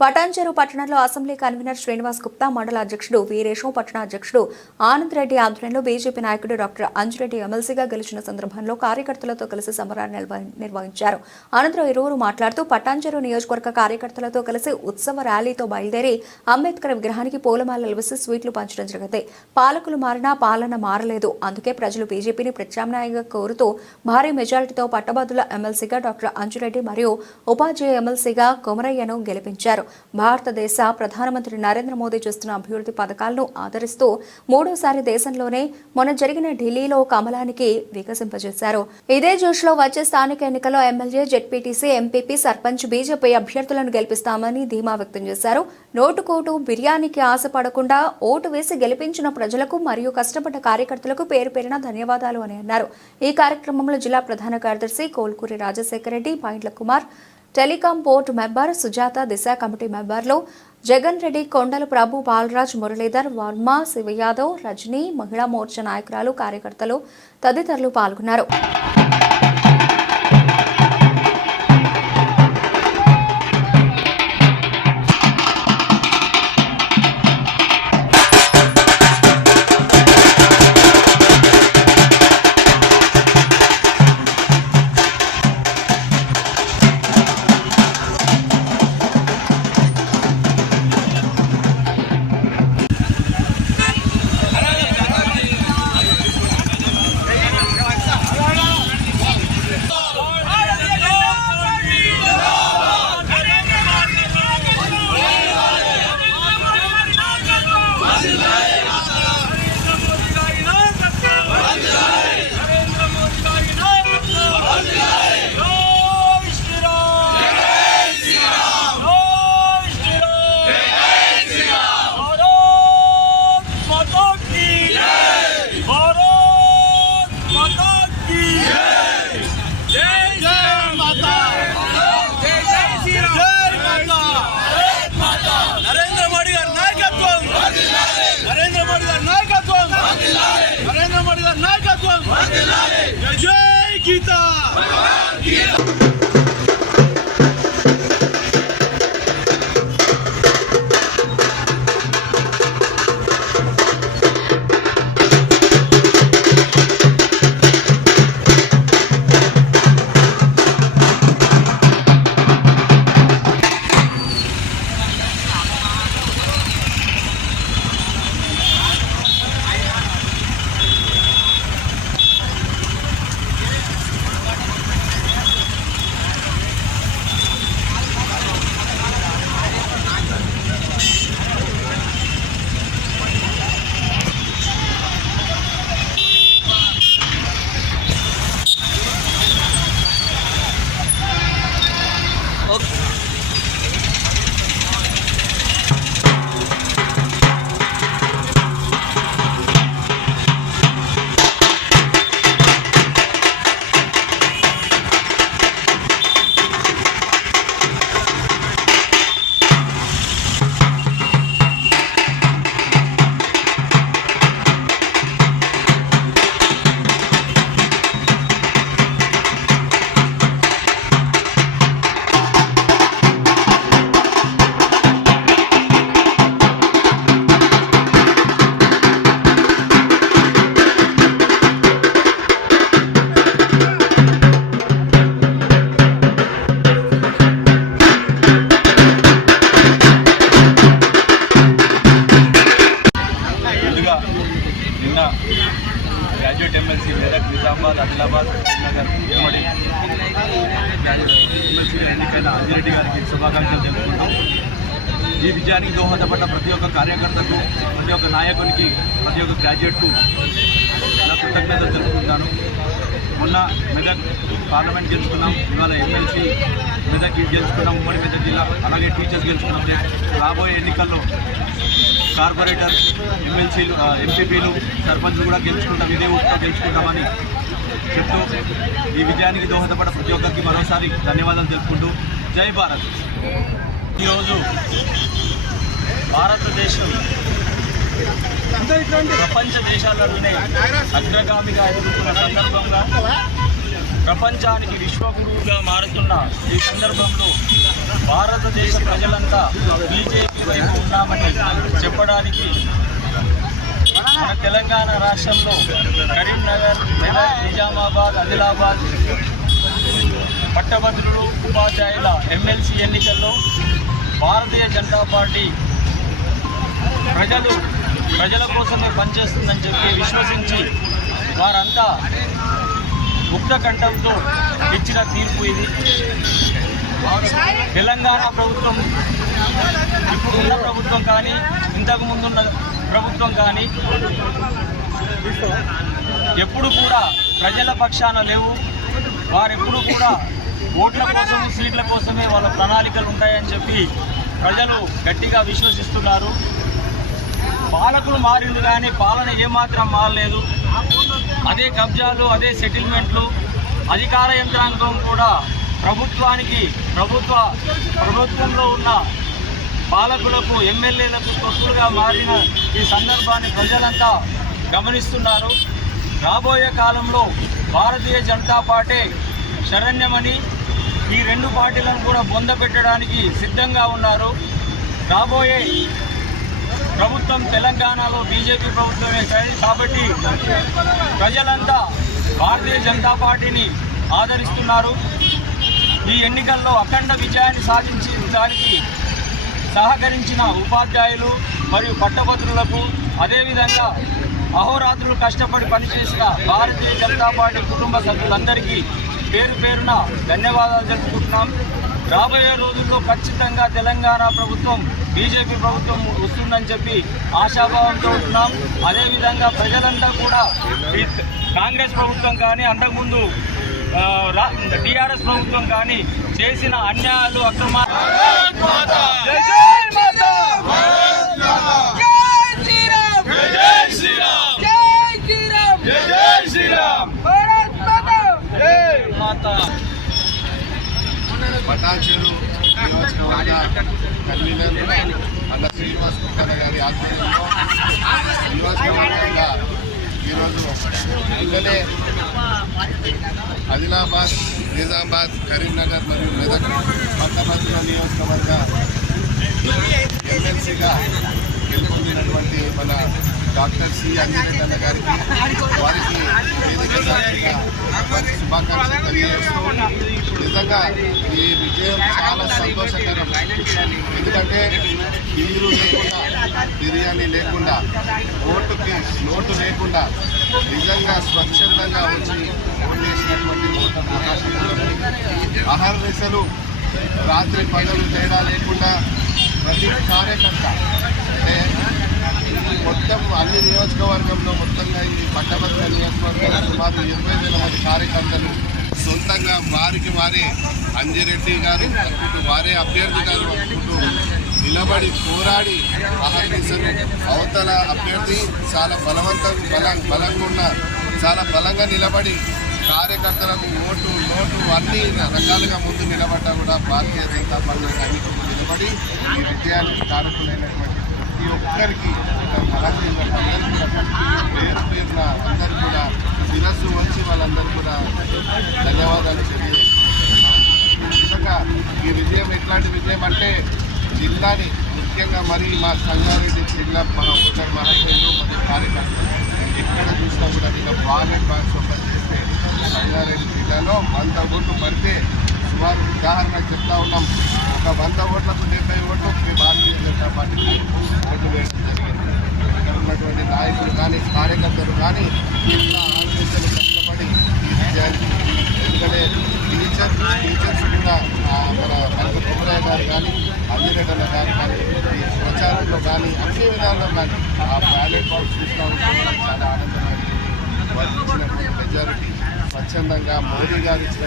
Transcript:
పటాన్చెరు పట్టణంలో assembly convener Srinivas Gupta మండల అధ్యక్షుడు వీరేశం పట్టణ అధ్యక్షుడు ఆనంద్ రెడ్డి ఆధ్వర్యంలో బీజేపీ నాయకుడు డాక్టర్ అంజురెడ్డి ఎమ్మెల్సీగా గెలిచిన సందర్భంలో కార్యకర్తలతో కలిసి సమరాన్ని నిర్వహించారు. అనంతరం ఇరువురు మాట్లాడుతూ పటాన్చెరు నియోజకవర్గ కార్యకర్తలతో కలిసి ఉత్సవ ర్యాలీతో బయలుదేరి అంబేద్కర్ విగ్రహానికి పూలమాలలు వేసి స్వీట్లు పంచడం జరిగింది. పాలకులు మారినా పాలన మారలేదు. అందుకే ప్రజలు బీజేపీని ప్రత్యామ్నాయంగా కోరుతూ భారీ మెజారిటీతో పట్టభద్రుల ఎమ్మెల్సీగా డాక్టర్ అంజురెడ్డి మరియు ఉపాధ్యాయ ఎమ్మెల్సీగా కొమరయ్యను గెలిపించారు. భారతదేశ ప్రధానమంత్రి నరేంద్ర మోదీ చేస్తున్న అభివృద్ధి పథకాలను ఆదరిస్తూ మూడోసారి దేశంలోనే మొన్న జరిగిన ఢిల్లీలో కమలానికి వికసింపజేశారు. ఇదే జోష్లో వచ్చే స్థానిక ఎన్నికల్లో MLA ZPTC MPP sarpanch BJP అభ్యర్థులను గెలిపిస్తామని ధీమా వ్యక్తం చేశారు. నోటుకోటు బిర్యానీకి ఆశపడకుండా ఓటు వేసి గెలిపించిన ప్రజలకు మరియు కష్టపడ్డ కార్యకర్తలకు పేరు పేరున ధన్యవాదాలు అని అన్నారు. ఈ కార్యక్రమంలో జిల్లా ప్రధాన కార్యదర్శి కోల్కూరి రాజశేఖర రెడ్డి పాయింట్ల Kumar telecom board member Sujatha Disha committee మెంబర్లు జగన్ రెడ్డి కొండల ప్రభు బాలరాజ్ మురళీధర్ వర్మ శివయాదవ్ రజనీ మహిళా మోర్చా నాయకురాలు కార్యకర్తలు తదితరులు పాల్గొన్నారు. Yeah. విజయానికి దోహదపడ్డ ప్రతి ఒక్క కార్యకర్తకు ప్రతి ఒక్క నాయకునికి ప్రతి ఒక్క గ్రాడ్యుయేట్కు నా కృతజ్ఞతలు తెలుపుకుంటాను. మొన్న మెదక్ పార్లమెంట్ గెలుచుకున్నాం ఇవాళ ఎమ్మెల్సీ మెదక్ గెలుచుకున్నాం ఉమ్మడి మెదక్ జిల్లా అలాగే టీచర్స్ గెలుచుకున్నాం. రాబోయే ఎన్నికల్లో కార్పొరేటర్ ఎమ్మెల్సీలు ఎంపీపీలు సర్పంచ్లు కూడా గెలుచుకుంటాం ఇదే ఊరిలో గెలుచుకుంటామని చెప్తూ ఈ విజయానికి దోహదపడ ప్రతి ఒక్కరికి మరోసారి ధన్యవాదాలు తెలుపుకుంటూ జై భారత్. ఈరోజు భారతదేశం ప్రపంచ దేశాలలోనే అగ్రగామిగా ఎదుగుతున్న సందర్భంగా ప్రపంచానికి విశ్వగురువుగా మారుతున్న ఈ సందర్భంలో భారతదేశ ప్రజలంతా బీజేపీ వైపు ఉన్నామని చెప్పడానికి మన తెలంగాణ రాష్ట్రంలో కరీంనగర్ మెదక్ నిజామాబాద్ ఆదిలాబాద్ పట్టభద్రులు ఉపాధ్యాయుల ఎమ్మెల్సీ ఎన్నికల్లో భారతీయ జనతా పార్టీ ప్రజలు ప్రజల కోసమే పనిచేస్తుందని చెప్పి విశ్వసించి వారంతా ముక్త కంఠంతో ఇచ్చిన తీర్పు ఇది. తెలంగాణ ప్రభుత్వం ఇప్పుడు ఉన్న ప్రభుత్వం కానీ ఇంతకు ముందున్న ప్రభుత్వం కానీ ఎప్పుడు కూడా ప్రజల పక్షాన లేవు. వారెప్పుడు కూడా ఓట్ల కోసం సీట్ల కోసమే వాళ్ళ ప్రణాళికలు ఉంటాయని చెప్పి ప్రజలు గట్టిగా విశ్వసిస్తున్నారు. పాలకులు మారింది కానీ పాలన ఏమాత్రం మారలేదు. అదే కబ్జాలు అదే సెటిల్మెంట్లు అధికార యంత్రాంగం కూడా ప్రభుత్వానికి ప్రభుత్వ ప్రభుత్వంలో ఉన్న పాలకులకు ఎమ్మెల్యేలకు తొత్తులుగా మారిన ఈ సందర్భాన్ని ప్రజలంతా గమనిస్తున్నారు. రాబోయే కాలంలో భారతీయ జనతా పార్టీ శరణ్యమని ఈ రెండు పార్టీలను కూడా బొంద పెట్టడానికి సిద్ధంగా ఉన్నారు. రాబోయే ప్రభుత్వం తెలంగాణలో బీజేపీ ప్రభుత్వమే కాబట్టి ప్రజలంతా భారతీయ జనతా పార్టీని ఆదరిస్తున్నారు. ఈ ఎన్నికల్లో అఖండ విజయాన్ని సాధించడానికి సహకరించిన ఉపాధ్యాయులు మరియు పట్టభద్రులకు అదేవిధంగా అహోరాత్రులు కష్టపడి పనిచేసిన భారతీయ జనతా పార్టీ కుటుంబ సభ్యులందరికీ పేరు పేరున ధన్యవాదాలు జరుపుకుంటున్నాం రాబోయే రోజుల్లో ఖచ్చితంగా తెలంగాణ ప్రభుత్వం బీజేపీ ప్రభుత్వం వస్తుందని చెప్పి ఆశాభావంతో ఉంటున్నాం అదేవిధంగా ప్రజలంతా కూడా కాంగ్రెస్ ప్రభుత్వం కానీ అంతకుముందు టీఆర్ఎస్ ప్రభుత్వం కానీ చేసిన అన్యాయాలు అక్రమాలు జై జై మాతా! మాతా పటాచేరు నియోజకవర్గ కన్వీనర్ అన్న శ్రీనివాస్ కుక్కన్న గారి ఆధ్వర్యంలో నియోజకవర్గంగా ఈరోజు నిన్ననే ఆదిలాబాద్ నిజామాబాద్ కరీంనగర్ మరియు మెదక్ పట్టభద్రుల నియోజకవర్గ ఎమ్మెల్సీగా గెలుపొందినటువంటి మన డాక్టర్ సి అంజనేయ అన్న గారికి వారికి వేదిక సాక్షిగా వారికి శుభాకాంక్షలు తెలియజేస్తూ నిజంగా ఈ విజయం చాలా సంతోషకరం. ఎందుకంటే నీరు లేకుండా బిర్యానీ లేకుండా ఓటుకి నోటు లేకుండా నిజంగా స్వచ్ఛందంగా వచ్చి ఆహార వేసినటువంటి ఓటర్ అహర్నిశలు రాత్రి పగలు తేడా లేకుండా ప్రతి కార్యకర్త అంటే మొత్తం అన్ని నియోజకవర్గంలో మొత్తంగా ఈ పట్టభద్ర నియోజకవర్గంలో సుమారు ఇరవై వేల మంది కార్యకర్తలు సొంతంగా వారికి వారే అంజిరెడ్డి గారు అనుకుంటూ వారే అభ్యర్థి గారు అనుకుంటూ నిలబడి పోరాడి అహర్నిశలు అవతల అభ్యర్థి చాలా బలవంతం బలం బలంగా ఉన్న చాలా బలంగా నిలబడి కార్యకర్తలకు ఓటు నోటు అన్ని రకాలుగా ముందు నిలబడ్డా కూడా భారతీయ జనతా పార్టీ సైనికులు నిలబడి ఈ విజయానికి కారకులైనటువంటి ప్రతి ఒక్కరికి ఇక్కడ అందరికీ కూడా పేరు పేరున అందరూ కూడా శిరస్సు వచ్చి వాళ్ళందరూ కూడా ధన్యవాదాలు తెలియజేస్తున్నాం. ఈ విజయం ఎట్లాంటి విజయం అంటే జిల్లాని ముఖ్యంగా మరి మా సంగారెడ్డి జిల్లా మా ఉత్తర మహాశైలు మరియు కార్యకర్తలు. ఎక్కడ చూసినా కూడా నేను బాగా బాగా సొప్ప చేస్తే సంగారెడ్డి జిల్లాలో వంద ఓట్లు పడితే సుమారు ఉదాహరణకు చెప్తా ఉన్నాం. ఒక వంద ఓట్లకు డెబ్బై ఓట్లు భారతీయ జనతా పార్టీకి ఓటు వేయడం ఉన్నటువంటి నాయకులు కానీ కార్యకర్తలు కానీ ఇట్లా కష్టపడి ఈ విజయానికి ఎందుకంటే టీచర్ టీచర్స్ కూడా ఆ, మన కనక కుమరయ్య గారు కానీ అంజనేటన్న గారు కానీ ఈ ప్రచారంలో కానీ అన్ని విధాల్లో కానీ ఆ బ్యాలెట్ బాక్స్ చూసినా ఉంటే చాలా ఆనందమైంది ఇచ్చినటువంటి మెజారిటీ స్వచ్ఛందంగా మోదీ గారు ఇచ్చిన